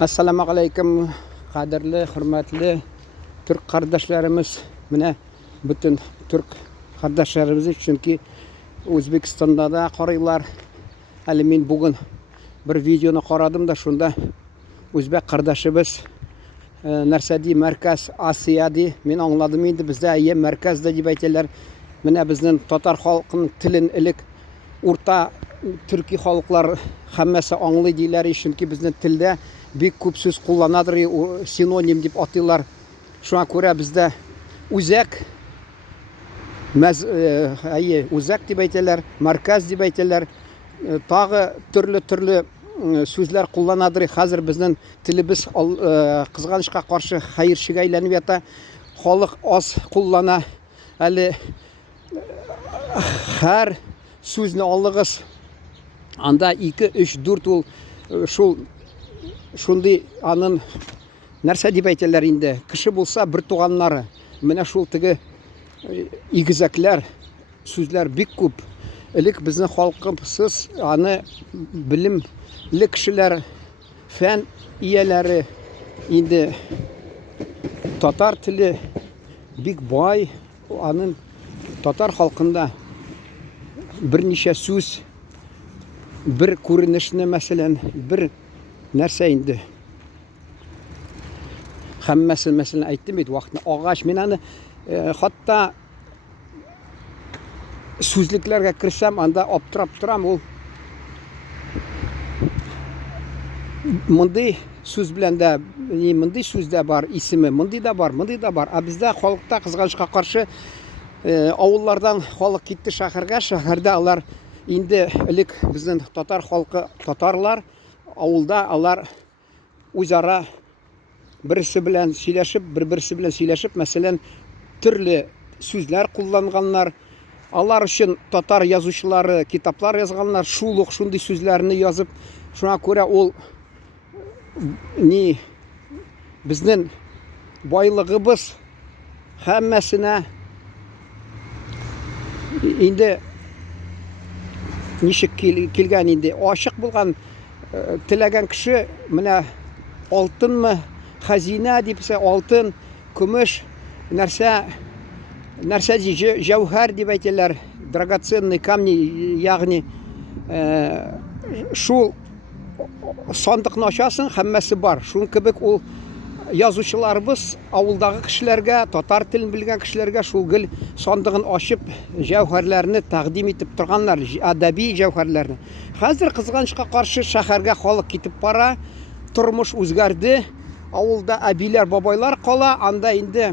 Assalamu alaykum, qadrli, hurmatli Türk kardeşlerimiz. Mine bütün Türk kardeşlerimiz chunki O'zbekistonda da qaraylar. Hali men bugün bir videoni qaradim da shunda o'zbek qardoshimiz narsadi markaz Asiyadi men angladim endi bizda ayye markazda deb aytadilar. Mine bizning tatar xalqining tilin ilik o'rta Türkiy xalqlar hammasi anglaydi deylar, chunki bizning tilda bek ko'p so'z qo'llanadir, sinonim deb ataylar. Shunga ko'ra bizda o'zak o'zak deb aytadilar, markaz deb aytadilar. Tag'i turli so'zlar qo'llanadir. Hozir bizning tilimiz qizg'anishga qarshi xayrchiga aylanib yota. Xalq oz qo'llana. Hali har so'zni ollig'iz anda 2, 3, 4 ul shunday aның narsa deb aytadilar endi. Kishi bo'lsa bir tuğanlari. Mana shu tigi igizaklar so'zlar bek ko'p. Ilik bizning xalqimiz ani bilimli kishilar, fan iyalari endi tatar tili bek boy. Aның tatar xalqında bir necha so'z, bir ko'rinishni, masalan, bir narsa endi hammasi masalan aytdim edi vaqtni og'ash men ani hatto so'zliklarga kirsam anda obtirab turam. U bunday so'z bilan da bunday so'zda bor, ismi bunday da bor. Bizda xalqda qizg'anishga qarshi avullardan xalq ketdi shaharga, shaharda ular endi ilik bizning tatar xalqi tatarlar avulda ular o'zaro birisi bilan сөйләшеп, masalan, turli so'zlar qo'llanganlar. Ular uchun tatar yozuvchilari kitoblar yozganlar, shunday so'zlarni yozib, shunga ko'ra ol bizning boyligimiz hammasini endi nishik kelgan endi oshiq bo'lgan tilagan kishi mana oltinmi, xazina debsa oltin, kumush narsa javhar deb aytadilar, драгоценный камни, ya'ni shu sandiqni ochasan, hammasi bor. Shun kibik ul yozuvchilarimiz avuldagi kishilarga, tatar tilini bilgan kishilarga shu gil sandig'ini ochib, javharlarni taqdim etib turganlar, adabiy javharlarni. Hozir qizg'anishga qarshi shaharga xalq ketib bora, turmush o'zgardi. Avulda abilar, boboylar qola, anda endi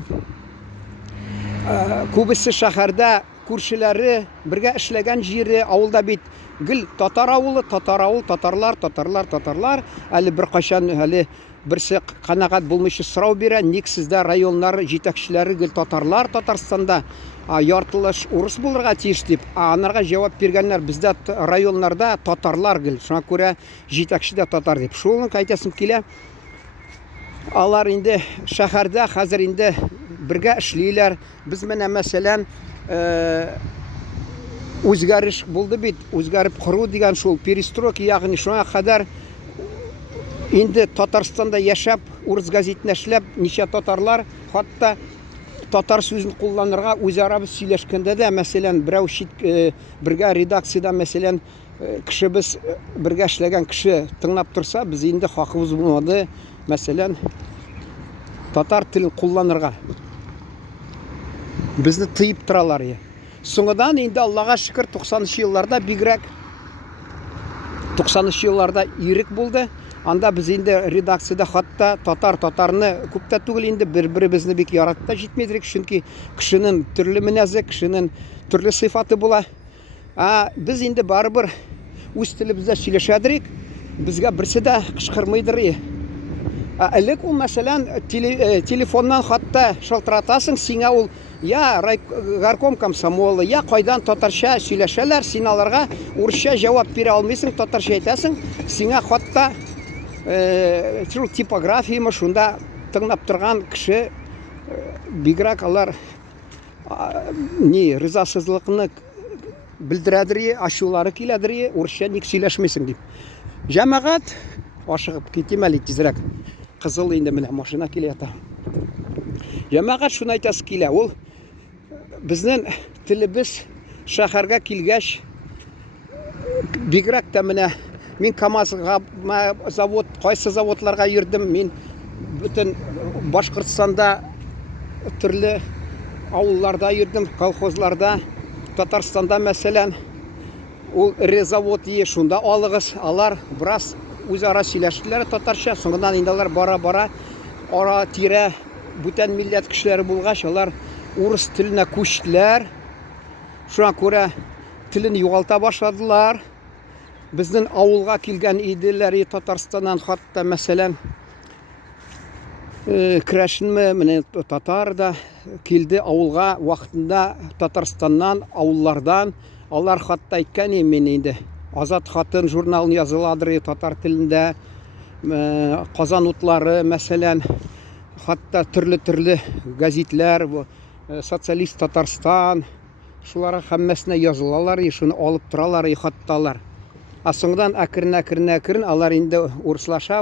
ko'bisi shaharda ko'rshilari birga ishlagan jeri, avulda bit gil tatar avuli, tatarlar. Hali bir qachon hali birsi qanaqat bo'lmishi so'rov bera, neksizda rayonlar yetakchilari gil tatarlar Tataristonda yortilish urus bo'lirga tegish deb anarga javob berganlar. Bizda rayonlarda tatarlar gil, shunga ko'ra yetakchida tatar deb. Shuni aytasim kela. Ular endi shaharda hozir endi birga ishlaylar. Biz mana masalan o'zgarish bo'ldi bit, o'zgarib quruv degan shu perestroyka, ya'ni shunga qadar endi Tataristonda yashab, urus gazetini ishlab, necha tatarlar hatto tatar so'zini qo'llanirga o'zaro сөйләшкәндә дә, masalan, birov birga redaksiyada masalan kishi biz birga ishlagan kishi tinglab tursa, biz endi haqimiz bo'lmadi, masalan, tatar tilini qo'llanirga bizni tiyib turalar. So'ngidan endi Allohga shukr 90-yillarda bigrak 90-yillarda yirik bo'ldi. Anda biz endi redaksiyada hatto tatarni ko'pda tugul endi bir-birimizni bek yaratda jetmeydirik, chunki kishining turli minazi, kishining turli sifati bo'la. Biz endi baribir o'z tilimizda сөйләшәдик, bizga birsida qishqirmaydir. Ilik u masalan telefondan hatto шалтыратасың, сиңа ул ya garkom komsomoli, ya qaydan tatarcha сөйләшәләр, син аларга урысча җавап бирә алмыйсың, татарча әйтәсең, сиңа hatto şu tipografiyamı şunda tınlap turgan kişi bigrak alар rızasızlıqını bildirədir, aşuları kilədir, urusça nik сөйләшмәйсең дип. Cəmaət ашыгып китим әле тизрәк. Кызыл инде менә машина килә ята. Җәмәгать шуны әйтәсе килә. Ул безнең телебез шәһәргә килгәч бигрәк тә менә мин КамАЗга завод, кайсы заводларга йөрдем. Мин бөтен Башкортстанда төрле авылларда йөрдем, колхозларда. Татарстанда мәсәлән ул завод шунда алыгыз. Алар брас үзара сөйләштеләр татарча. Соңыннан инде алар бара-бара ара тирә бүтән милләт кешеләре булгач, алар урыс теленә күчтеләр. Шуңа күрә телен югалта башладылар. Безнең авылга килгән иделәр Татарстаннан, хатта мәсәлән Крашинме, менә татар да килде авылга вакытында Татарстаннан, авыллардан. Алар хатта әйткән мен инде. Азат хатын журналын языладыр татар телендә. Казан утлары, мәсәлән, хатта төрле газетләр, социалист Татарстан, шуларга һәммәсенә язылалар, шуны алып торалар, хатталар. Соңдан әкрен алар инде урыслаша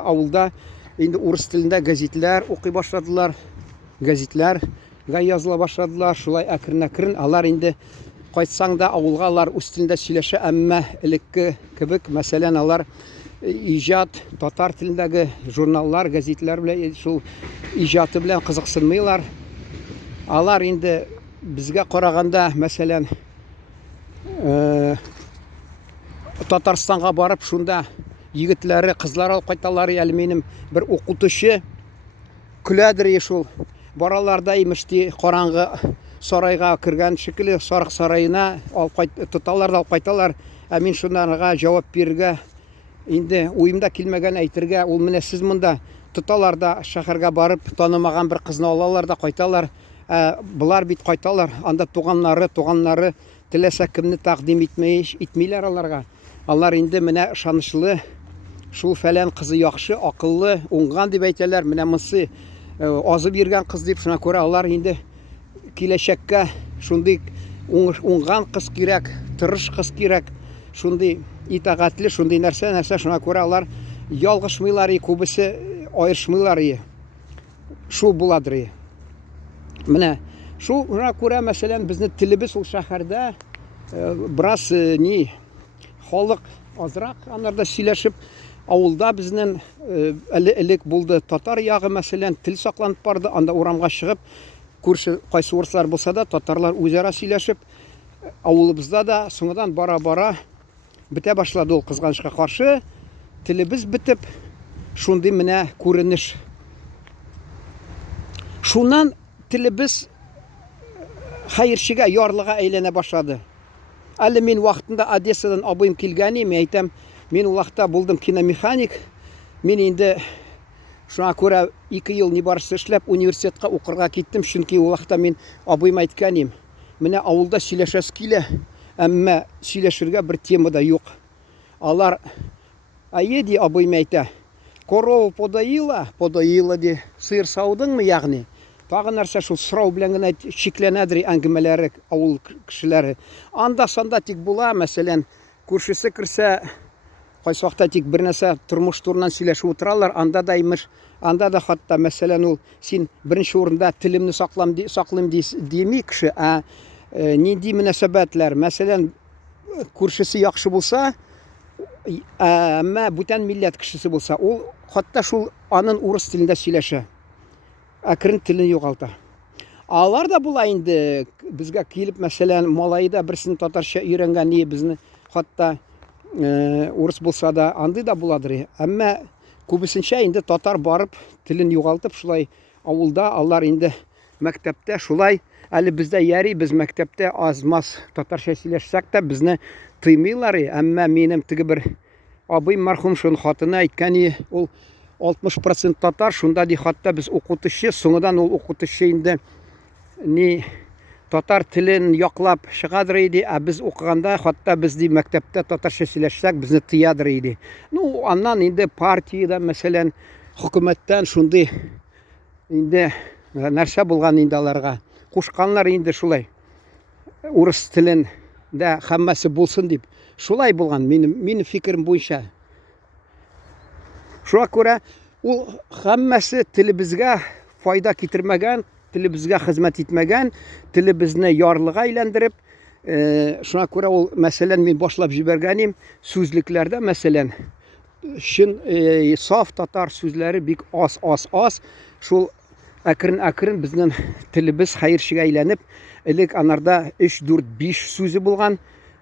авылда инде урыс телендә газетләр укый башладылар. Газетләргә языла башладылар. Шулай әкрен алар инде кайтсаң да авылга алар үз телендә сөйләшә, әмма элекке кебек, мәсәлән, алар иҗат татар телендәге журналлар, газетләр белән шул иҗаты белән кызыксынмыйлар. Алар инде безгә караганда, мәсәлән, Татарстанга барып, шунда егетләре, кызлар алып кайталар. Әле минем бер укытучы көләдер шул. Бараларда имешти караңгы сарайга кергән шикелле, сарык сараена алып тоталар да алып кайталар. Мин шунларга җавап бирергә инде уемда килмәгән әйтергә, ул менә сез монда тоталар да шәһәргә барып танымаган бер кызны алалар да кайталар. Булар бит кайталар, анда туганнары теләсә кемне тәкъдим итмиләр аларга. Алар инде менә ышанычлы, шул фәлән кызы яхшы, акыллы, уңган дип әйтәләр. Менә монсы азып йөргән кыз дип, шуңа күрә алар инде киләчәккә шундый уңган кыз кирәк, тырыш кыз кирәк, шундый итәгатьле, шундый нәрсә. Шуңа күрә алар ялгышмыйлар, күбесе аерышмыйлар. Шул буладыр. Менә шуңа күрә, мәсәлән, безнең телебез ул шәһәрдә брас халык азрак, аннарда сөйләшеп, авылда безнең элек булды татар ягы, мәсәлән, тел сакланып барды. Анда урамга чыгып, күрше кайсы урыслар булса да, татарлар үзара сөйләшеп, авылыбызда да соңдан бара-бара бетә башлады ул, кызганычка каршы. Телебез бетеп, шундый менә күренеш. Шуннан телебез хәерчегә, ярлыга әйләнә башлады. Әле мин вакытында Одессадан абыйым килгән, мен әйтәм, мин ул вакытта булдым киномеханик. Мин инде шуңа күрә 2 ел нибарысы эшләп университетка укырга киттем, чөнки ул вакытта мин абыйым әйткән, менә авылда сөйләшәс килә, әмма сөйләшергә бер тема да юк. Алар ди, абыйым әйтә, корова подоила ди, сыер саудыңмы, ягъни. Тагы нәрсә, шул сорау белән генә шикләнәдер әңгәмәләре авыл кешеләре. Анда санда тик була, мәсәлән, күршесе керсә, кайсы вакытта тик бер нәрсә тормыш турынан сөйләшеп утыралар. Анда да хатта, мәсәлән, ул син беренче урында телемне саклыйм дими кеше, нинди мөнәсәбәтләр, мәсәлән, күршесе яхшы булса, әмма бүтән милләт кешесе булса, ул хатта шул аның урыс телендә сөйләшә. Әкрен телен югалта. Алар да була инде безгә килеп, мәсәлән, малайда берсен татарча өйрәнгән, безне хатта урыс булса да, андый да буладыр. Әмма күбесенчә инде татар барып, телен югалтып, шулай авылда, алар инде мәктәптә шулай, әле бездә яри, без мәктәптә аз-маз татарча сөйләшсәк тә, безне тыймыйлар. Әмма минем теге бер абыйм мәрхүм шуның хатыны әйткән, ул 60% татар, шунда ди, хатта без укытучы, соңыдан ул укытучы инде татар телен яклап чыгадыр иде, без укыганда хатта без ди мәктәптә татарча сөйләшсәк, безне тыядыр иде. Аннан инде партиядә, мәсәлән, хөкүмәттән шундый инде нәрсә булган инде аларга. Кушканнар инде шулай. Урыс телен дә һәммәсе булсын дип. Шулай булган, минем фикерем буенча. Шуңа күрә ул һәммәсе телебезгә файда китермәгән, телебезгә хезмәт итмәгән, телебезне ярлыга әйләндереп, шуңа күрә ул, мәсәлән, мин башлап җибәргәнем сүзлекләрдә, мәсәлән, чын саф татар сүзләре бик аз. Шул әкрен безнең телебез хәерчегә әйләнеп, элек анарда 3, 4, 5 сүзе булган,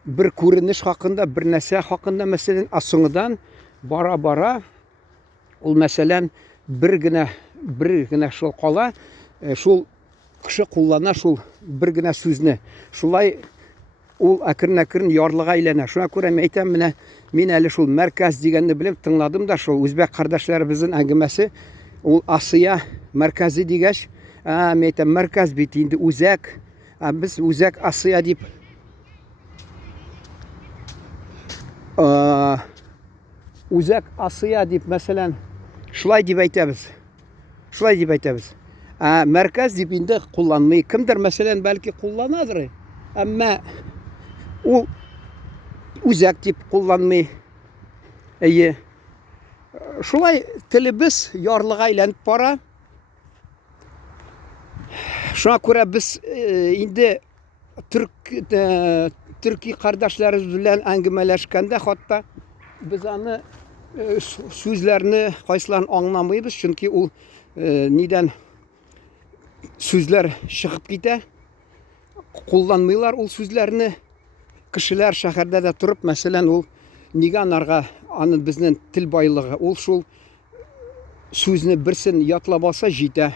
бер күренеш хакында, бер нәрсә хакында, мәсәлән, соңыннан бара ул, мәсәлән, бер генә шул кала, шул кеше куллана шул бер генә сүзне. Шулай ул әкрен ярлыга әйләнә. Шуңа күрә әйтәм, менә мин әле шул мәркәз дигәнне белеп тыңладым да, шул үзбәк кардәшләребезнең әңгәмәсе, ул Асия мәркәзе дигәч, мен әйтәм, мәркәз бит инде үзәк, без үзәк Асия дип үзәк Асия дип, мәсәлән, шулай дип әйтәбез. Мәркәз дип инде кулланмый. Кемдер, мәсәлән, бәлки кулланадыр, әмма ул үзәк дип кулланмый. Шулай телебез ярлыга әйләнеп бара. Шуңа күрә без инде төрки кардәшләребез белән әңгәмәләшкәндә, хатта без аны сүзләрне кайсыларын аңламыйбыз, чөнки ул нидән сүзләр чыгып китә, кулланмыйлар ул сүзләрне. Кешеләр шәһәрдә дә турып, мәсәлән, ул нигә анарга, аны безнең тел байлыгы, ул шул сүзне берсен ятлап алса җитә.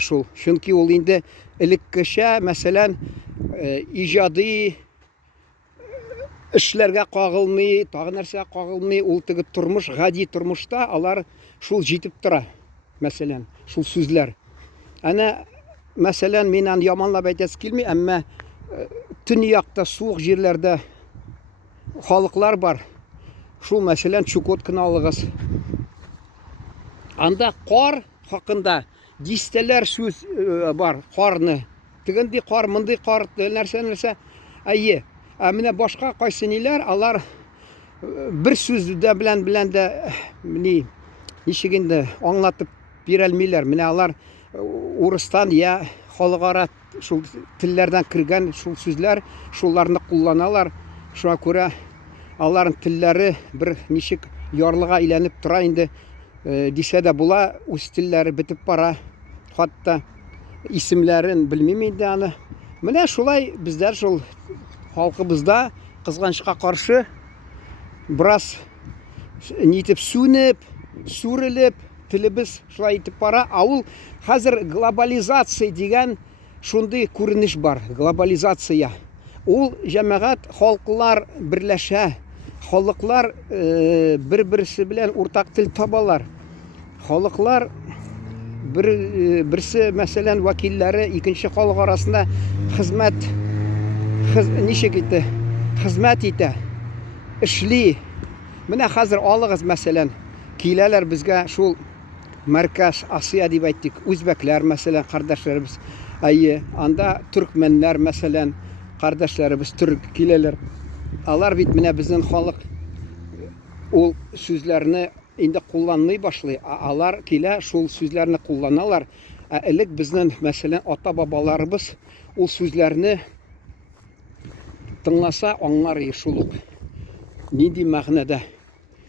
Шул. Чөнки ул инде элеккечә, мәсәлән, иҗади эшләргә кагылмый, тагы нәрсә кагылмый, ул теге тормыш, гади тормышта алар шул җитеп тора. Мәсәлән, шул сүзләр. Әнә, мәсәлән, мин аны яманлап әйтәсе килми, әмма төньякта, суык җирләрдә халыклар бар. Шул, мәсәлән, Чукотканы алыгыз. Анда кар хакында дистәләр сүз бар, карны. Тегенди кар, мондый кар, нәрсә. Менә башка кайсы ниләр, алар бер сүздә белән дә ничек инде аңлатып бирәлмиләр. Менә алар урыстан я халыкара шул телләрдән кергән шул сүзләр, шуларны кулланалар. Шуңа күрә аларның телләре бер ничек ярлыга әйләнеп тора инде, дисә дә була, үз телләре бетеп бара. Хатта исемләрен белмим инде аны. Менә шулай бездә шул халкыбызда кызганычка каршы бераз нитеп сүнеп, сүрелеп, телебез шулай итеп бара. Ул хәзер глобализация дигән шундый күренеш бар. Глобализация. Ул җәмәгать, халыклар берләшә. Халыклар бер-берсе белән уртак тел табалар. Халыклар берсе, мәсәлән, вәкилләре икенче халык арасында хезмәт итә, эшли. Менә хәзер алыгыз, мәсәлән, киләләр безгә шул мәркәз Асия дип әйттек, үзбәкләр, мәсәлән, кардәшләребез. Анда төркмәннәр, мәсәлән, кардәшләребез төрк киләләр. Алар бит менә безнең халык ул сүзләрне инде кулланмый башлый. Алар килә, шул сүзләрне кулланалар. Элек безнең, мәсәлән, ата-бабаларыбыз ул сүзләрне тыңласа аңлар шул ук. Нинди мәгънәдә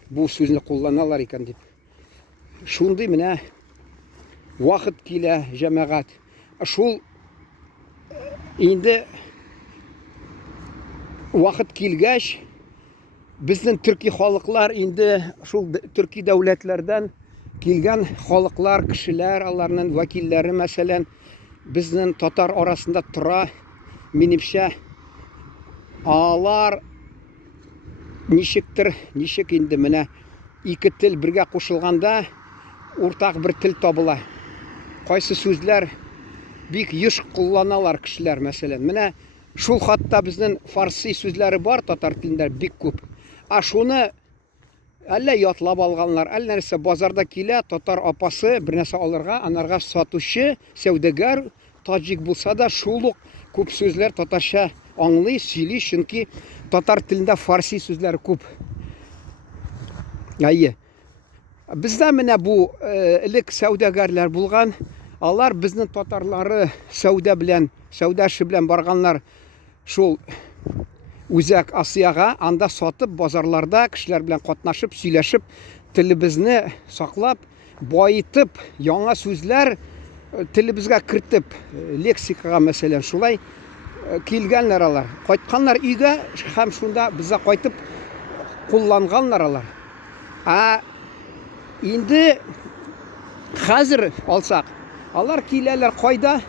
бу сүзне кулланалар икән дип. Шундый менә вакыт килә, җәмәгать. Шул инде вакыт килгәч, безнең төрки халыклар инде шул төрки дәүләтләрдән килгән халыклар, кешеләр, аларның вәкилләре, мәсәлән, безнең татар арасында тора. Минемчә, алар ничек инде менә ике тел бергә кушылганда уртак бер тел табыла. Кайсы сүзләр бик еш кулланалар кешеләр, мәсәлән. Менә шул хатта безнең фарси сүзләре бар татар телендә бик күп. Шуны әллә ятлап алганлар, әллә нәрсә базарда килә, татар апасы бер нәрсә алырга, анарга сатучы, сәүдәгәр, таҗик булса да шул ук күп сүзләр татарча аңлый, сөйли, чөнки татар телендә фарси сүзләр күп. Әйе. Бездә менә бу элек сәүдәгәрләр булган. Алар безнең татарлары сәүдә эше белән барганнар шул Үзәк Асияга, анда сатып, базарларда кешеләр белән катнашып, сөйләшеп, телебезне саклап, байытып, яңа сүзләр телебезгә кертеп, лексикага мәсәлән, шулай килгәннәр алар. Кайтканнар өйгә һәм шунда безгә кайтып кулланганнар алар. Инде хәзер алсак, алар киләләр кайда?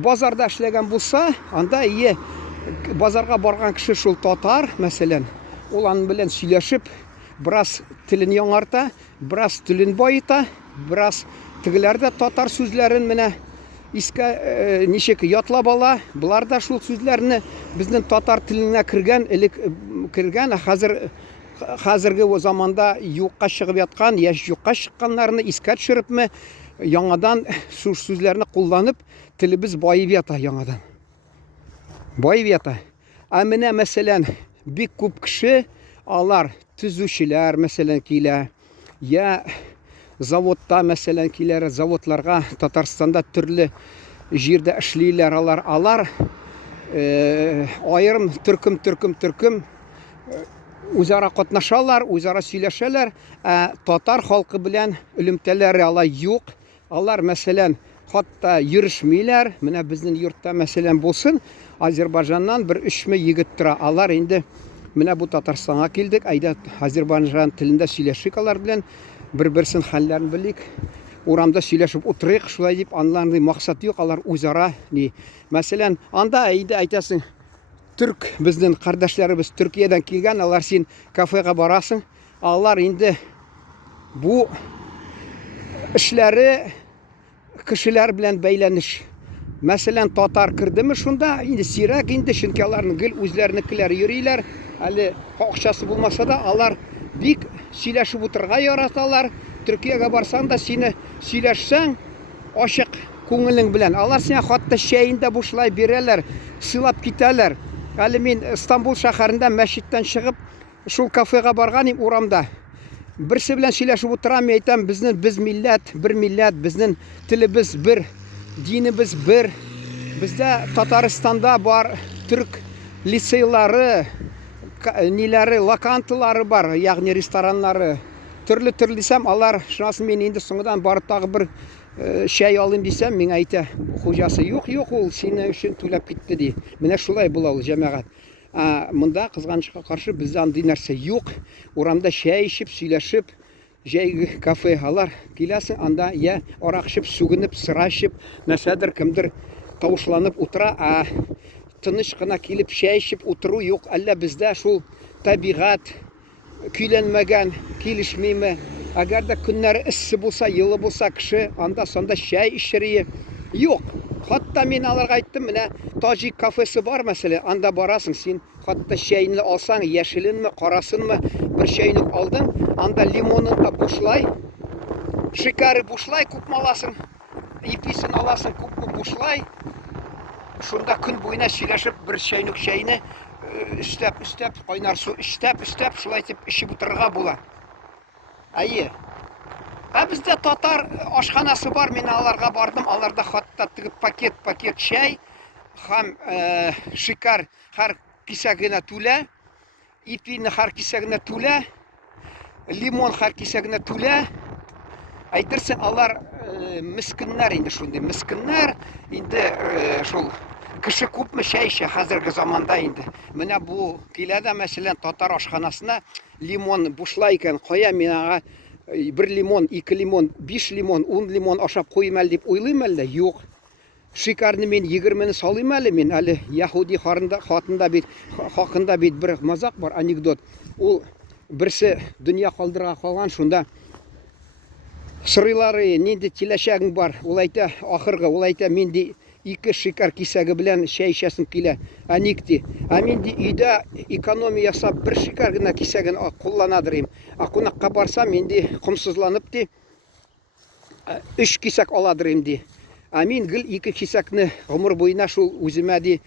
Базарда эшләгән булса, анда базарга барган кеше шул татар, мәсәлән, ул аның белән сөйләшеп, бераз телен яңарта, бераз телен байыта, бераз тегеләр дә татар сүзләрен менә искә ничек ятлап ала. Булар да шул сүзләрне безнең татар теленә кергән, элек кергән, хәзерге заманда юкка чыгып яткан, яшь юкка чыкканнарны искә төшерепме, яңадан шул сүзләрне кулланып, телебез байып ята яңадан. Байып ята. Менә мәсәлән, бик күп кеше, алар төзүчеләр мәсәлән килә, я заводта мәсәлән киләр, заводларга Татарстанда төрле җирдә эшлиләр алар. Аерым төркем үзара катнашалар, үзара сөйләшәләр. Татар халкы белән элемтәләре алай юк. Алар мәсәлән хатта йөрешмиләр. Менә безнең йортта мәсәлән булсын, Азербайҗаннан бер 3 егет тора. Алар инде менә бу Татарстанга килдек. Әйдә Азербайҗан телендә сөйләшик алар белән, бер-берсен хәлләрен белик. Урамда сөйләшеп утырыйк, шулай дип анларның максаты юк, алар үзара Мәсәлән, анда әйтәсең, түрк безнең кардәшләребез Төркиядән килгән, алар син кафега барасың. Алар инде бу эшләре кешеләр белән бәйләнеш. Мәсәлән, татар кирдеме шунда, инде сирәк инде, чөнки аларның гел үзләренекеләр йөриләр. Әле акчасы булмаса да, алар бик сөйләшеп утырырга яраталар. Төркиягә барсаң да сине сөйләшсәң, ачык күңелең белән. Алар сиңа хатта чәйендә бушлай бирәләр, сыйлап китәләр. Әле мин Истанбул шәһәрендә мәчеттән чыгып, шул кафега барган урамда. Берсе белән сөйләшеп утырам, әйтәм, без милләт, бер милләт, безнең телебез бер, динебез бер. Бездә Татарстанда бар түрк лицейлары, ниләре, локантылары бар, ягъни рестораннары. Төрле дисәм, алар шунасын мен инде соңыдан барып тагы бер чәй алыйм дисәм, миңа әйтә, хуҗасы юк, ул сине өчен түләп китте ди. Менә шулай була ул җәмәгать. Монда кызганычка каршы бездә андый нәрсә юк. Урамда чәй ичеп, сөйләшеп, җәй кафе алар киләсең, анда я арак ичеп, сүгенеп, сыра ичеп, нәрсәдер кемдер тавышланып утыра, тыныч кына килеп чәй ичеп утыру юк. Әллә бездә шул табигать көйләнмәгән, килешмиме? Әгәр дә көннәре эссе булса, йылы булса, кеше анда сонда чәй ичерие юк. Хатта мин аларга әйттем, менә таҗик кафесы бар мәсәлән, анда барасың, син хатта чәйне алсаң, яшеленме, карасынмы, бер чәйнек алдың, анда лимонын да бушлай, шикәре бушлай, күпме аласың, иписен аласың, күпме бушлай. Шунда көн буена сөйләшеп, бер чәйнек чәйне üstep, кайнар су üstep, шулай итеп ичеп утырырга була. Әйе. Бездә татар ашханасы бар, мин аларга бардым, аларда хатта пакет чәй һәм шикәр һәр кисәгенә түлә, ипине һәр кисәгенә түлә, лимон һәр кисәгенә түлә. Әйтерсең, алар мискиннәр инде шундый, мискиннәр инде шул кеше күпме чәй эчә хәзерге заманда инде. Менә бу киләдә мәсәлән татар ашханасына лимон бушлай икән, кая мин ага 1 лимон, 2 лимон, 5 лимон, 10 лимон ашап куйым әле дип уйлыйм әллә? Юк. Шикәрне мин 20-не салыйм әле мин. Әле яһуди хатында бит хакында бит бер мазак бар, анекдот. Ул берсе дөнья калдырга калган, шунда сырыйлары, нинди киләчәгең бар? Ул әйтә, ахыргы, ул әйтә, мин ди 2 шикәр кисәге белән чәй эчәсем килә. Ник ди? Мин ди өйдә экономия ясап 1 шикәр генә кисәген кулланадырым. Кунакка барсам, мин ди комсызланып ди 3 кисәк аладырым ди. Мин гел 2 кисәкне гомер буена шул үземә ди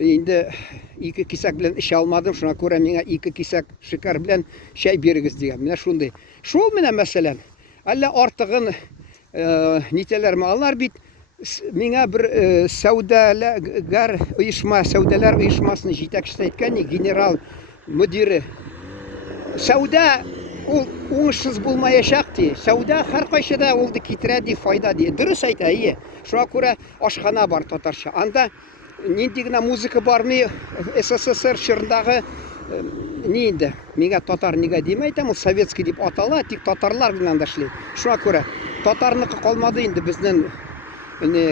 Инде 2 кисәк белән эчә алмадым, шуңа күрә миңа 2 кисәк шикәр белән чәй бирегез дигән. Менә шундый. Шул менә мәсәлән. Әллә артыгын нитәләрме алар бит миңа бер сәүдәләр оешмасының җитәкчесе әйткән, генерал мөдире. Сәүдә ул уңышсыз булмаячак ди. Сәүдә һәркайчада ул китерә ди, файда ди. Дөрес әйтә, әйе. Шуңа күрә ашхана бар татарча. Анда нинди генә музыка бармы, СССР чорындагы ни инде? Миңа татар нигә дим әйтәм, ул советский дип атала, тик татарлар гына анда эшли. Шуңа күрә татарныкы калмады инде, безнең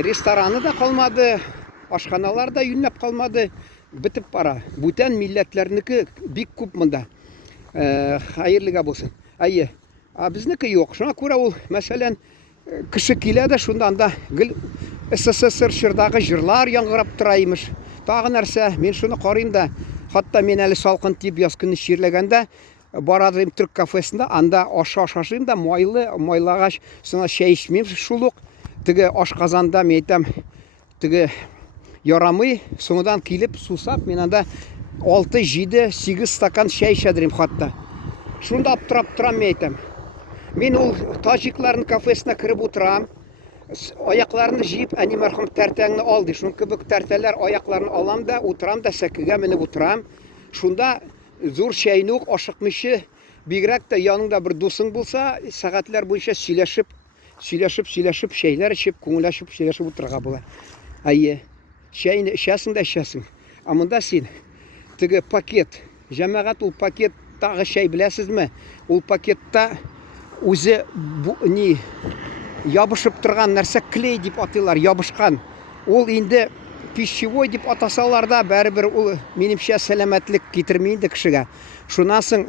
рестораны да калмады, ашханалар да юньләп калмады, битеп бара. Бүтән милләтләрнеке бик күп монда. Хәерлегә булсын. Әйе. Безнеке юк. Шуңа күрә ул, мәсәлән, кеше килә дә шунда анда гел СССР чордагы җырлар яңгырап тора имеш. Тагы нәрсә, мин шуны карыйм да, хатта мин әле салкын тип яз көнне чирләгәндә барадым төрк кафесында, анда ашашым да майлагач, соңа чәй эчмим шул ук. Теге ашказанда мен әйтәм, теге ярамый, соңдан килеп сусап, мин анда 6, 7, 8 стакан чәй эчәдем хатта. Шунда аптырап торам мен әйтәм. Мин ул таҗикларның кафесына кереп утырам. Аякларны җыеп, әни мәрхүм тәртәңне ал ди. Шуның кебек тәртәләр аякларны алам да, утырам да сәкегә менеп утырам. Шунда зур чәйнүк ашыкмыйчы, бигрәк тә яныңда бер дусың булса, сәгатьләр буенча сөйләшеп, чәйләр эчеп, күңел ачып сөйләшеп утырырга була. Әйе. Чәйне эчәсең дә эчәсең. Монда син теге пакет, җәмәгать ул пакеттагы чәй беләсезме? Ул пакетта үзе ни ябышып торган нәрсә клей дип атыйлар, ябышкан. Ул инде пищевой дип атасалар да, бәрбер ул минемчә сәламәтлек китерми инде кешегә. Шуннан соң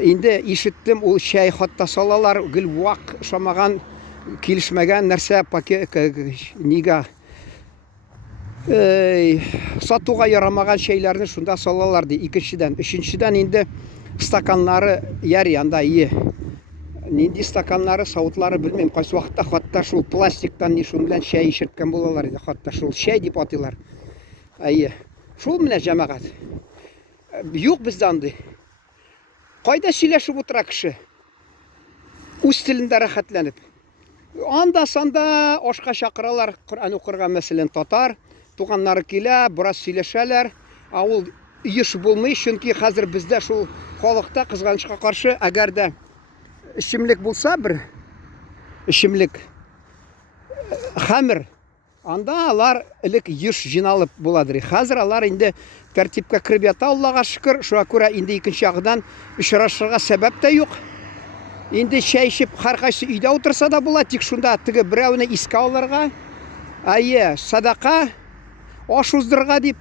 инде ишеттем, ул чәй хатта салалар, гел вак шамаган, килешмәгән нәрсә пакет нигә сатуга ярамаган чәйләрне шунда салалар ди. Икенчедән, өченчедән инде стаканнары яри анда ие. Нинди стаканнары, сауытлары белмим, кайсы вакытта хатта шул пластиктан ни шун белән чәй ишерткән булалар иде, хатта шул чәй дип атыйлар. Әйе. Шул менә җәмәгать. Юк бездә андый. Кайда сөйләшеп утыра кеше? Үз телендә рәхәтләнеп. Анда-санда ашка чакыралар, Коръән укырга мәсәлән татар, туганнары килә, бераз сөйләшәләр. Ул еш булмый, чөнки хәзер бездә шул халыкта кызганычка каршы, әгәр дә эчемлек булса, бер эчемлек хәмер, анда алар элек еш җыйналып буладыр. Хәзер алар инде тәртипкә кереп ята, Аллага шөкер. Шуңа күрә инде икенче ягыдан очрашырга сәбәп тә юк. Инде чәй эчеп һәркайсы өйдә утырса да була, тик шунда теге берәүне искә алырга, әйе, садака, аш уздырырга дип,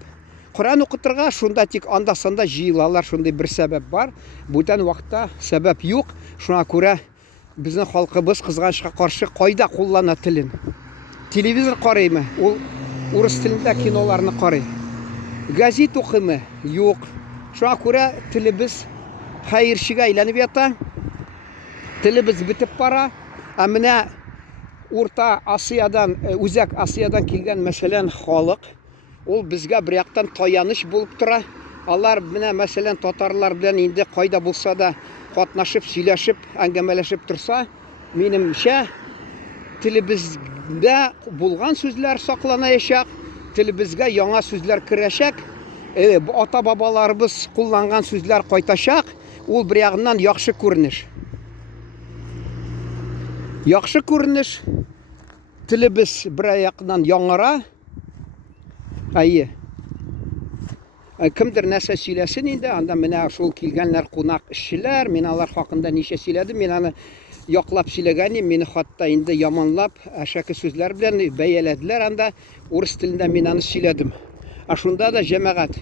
Коръән укытырга, шунда тик анда-санда җыелалар, шундый бер сәбәп бар. Бүтән вакытта сәбәп юк. Шуңа күрә безнең халкыбыз кызганычка каршы кайда куллана телен? Телевизор карыймы? Ул урыс телендә киноларны карый. Газет укыймы? Юк. Шуңа күрә телебез хәерчегә әйләнеп ята. Телебез битеп бара. Менә Урта Асиядан, Үзәк Асиядан килгән мәсәлән халык, ул безгә бер яктан таяныч булып тора. Алар менә мәсәлән татарлар белән инде кайда булса да катнашып, сөйләшеп, әңгәмәләшеп торса, минемчә телебездә булган сүзләр сакланачак, телебезгә яңа сүзләр керәчәк, ата-бабаларыбыз кулланган сүзләр кайтачак. Ул бер ягыннан яхшы күренеш. Яхшы күренеш, телебез бер яктан яңара. Әйе. Кемдер нәрсә сөйләсен инде, анда менә шул килгәннәр кунак эшчеләр, мин алар хакында ничә сөйләдем, мин аны яклап сөйләгәнем, мине хатта инде яманлап, әшәке сүзләр белән бәяләделәр, анда урыс телендә мин аны сөйләдем. Шунда да җәмәгать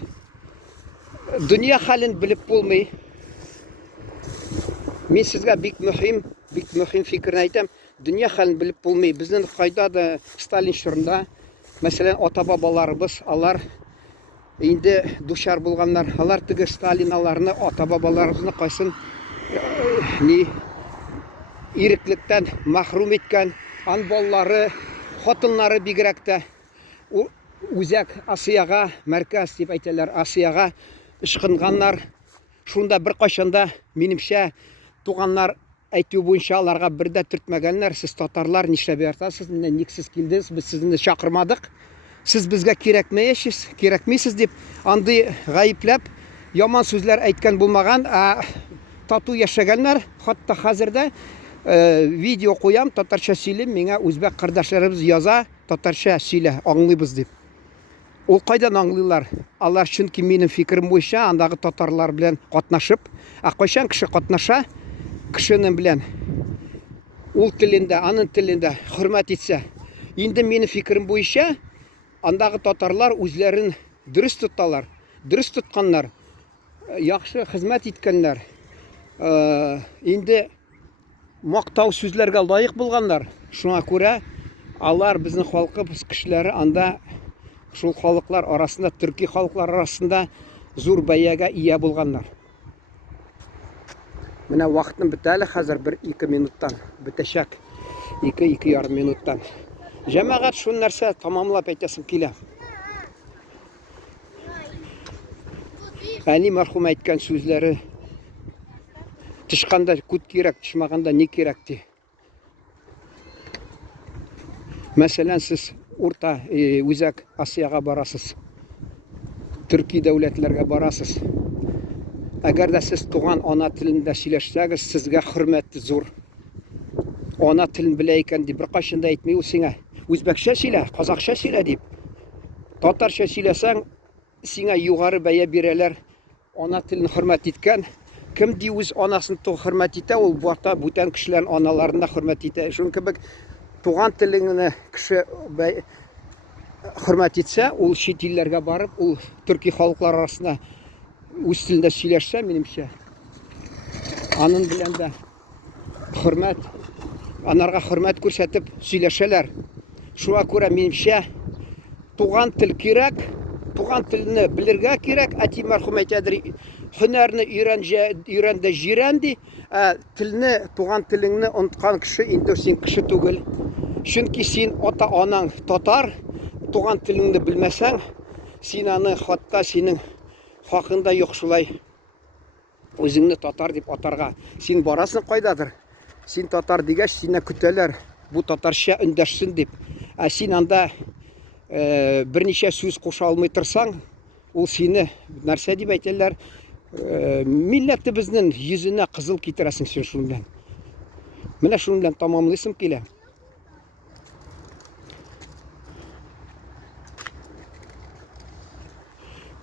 дөнья хәлен белеп булмый. Мин сезгә бик мөһим фикерне әйтәм. Дөнья хәлен белеп булмый. Безнең кайда да Сталин чорында, мәсәлән, ата-бабаларыбыз, алар инде дучар булганнар, алар теге Сталиналарны, ата-бабаларыбызны кайсын ни иреклектән мәхрүм иткән, ан баллары, хатыннары бигрәк тә Үзәк Асияга, мәркәз дип әйтәләр, Асияга ышкынганнар. Шунда бер кайчанда минемчә туганнар әйтү буенча аларга бер дә төртмәгәннәр. Сез татарлар нишләп ятасыз? Ник сез килдегез? Без сезне чакырмадык. Сез безгә кирәкмисез дип андый гаепләп яман сүзләр әйткән булмаган, тату яшәгәннәр. Хатта хәзердә видео куям, татарча сөйлим, миңа үзбәк кардәшләребез яза, татарча сөйлә, аңлыйбыз дип. Ул кайдан аңлыйлар? Алар чөнки минем фикерем буенча андагы татарлар белән катнашып, кайчан кеше катнаша, кешенең белән ул телендә, аның телендә хөрмәт итсә, инде минем фикерем буенча андагы татарлар үзләрен дөрес тоталар, дөрес тотканнар, яхшы хезмәт иткәннәр, инде мактау сүзләргә лаек булганнар. Шуңа күрә алар безнең халкыбыз кешеләре анда шул халыклар арасында, төрки халыклар арасында зур бәягә ия булганнар. Менә вакытым бетә әле хәзер 1-2 минуттан бетәчәк. 2-2,5 минуттан. Җәмәгать шул нәрсә тамамлап әйтәсем килә. Әни мәрхүм әйткән сүзләре тышканда күт кирәк, тышмаганда ни кирәк ди. Мәсәлән, сез урта Үзәк Асияга барасыз. Төрки дәүләтләргә барасыз. Әгәр дә сез туган ана телендә сөйләшсәгез, сезгә хөрмәт зур. Ана телен белә икән дип бер кайчанда әйтми ул сиңа. Үзбәкчә сөйлә, казакча сөйлә дип. Татарча сөйләсәң, сиңа югары бәя бирәләр. Ана телен хөрмәт иткән. Кем ди үз анасын хөрмәт итә, ул бүтән кешеләрнең аналарын да хөрмәт итә. Шуның кебек туган теленне кеше хөрмәт итсә, ул чит илләргә барып, ул төрки халыклар арасында үз телендә сөйләшсә, минемчә, аның белән дә хөрмәт, анарга хөрмәт күрсәтеп сөйләшәләр. Шуңа күрә минемчә туган тел кирәк, туган телне белергә кирәк. Әти мәрхүм әйтәдер, һөнәрне өйрән дә җирән ди. Телне, туган телеңне оныткан кеше инде син кеше түгел. Чөнки син ата-анаң татар, туган телеңне белмәсәң, син аны хатта синең хакында юк шулай үзеңне татар дип атарга. Син барасың кайдадыр. Син татар дигәч, сине көтәләр, бу татарча өндәшсен дип. Син анда берничә сүз куша алмый торсаң, ул сине нәрсә дип әйтәләр? Милләтебезнең йөзенә кызыл китерәсең син шуның белән. Менә шуның белән тамамлыйсым килә.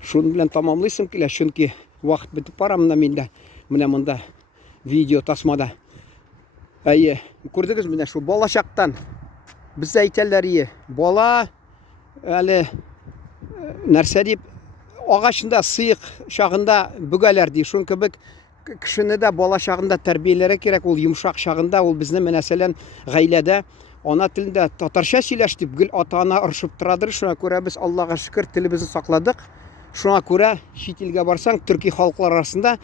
Шуның белән тамамлыйсым килә, чөнки вакыт бетеп бара менә монда видео тасмада. Күрдегез менә шу балачактан без әйтәләр, бала әле нәрсә дип агачында сыйык шагында бүгәләр ди. Шуның кебек кешене дә бала шагында тәрбияләргә кирәк. Ул йомшак шагында, ул безне мәсәлән гаиләдә ана телендә татарча сөйләш дип гел ата-ана ыршып торадыр. Шуңа күрә без Аллага шөкер телебезне сакладык. Шуңа күрә чит илгә барсаң, төрки халыклар арасында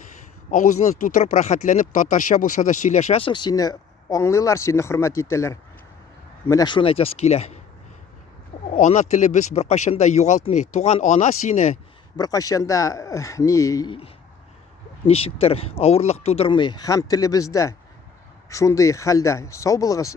авызны тутырып рәхәтләнеп татарча булса да сөйләшәсең, сине аңлыйлар, сине хөрмәт итәләр. Менә шуны әйтәс килә. Ана телебез бер кайчанда югалтмый. Туган ана сине бер кайчанда ничектер авырлык тудырмый. Һәм телебездә шундый хәлдә. Сау булыгыз.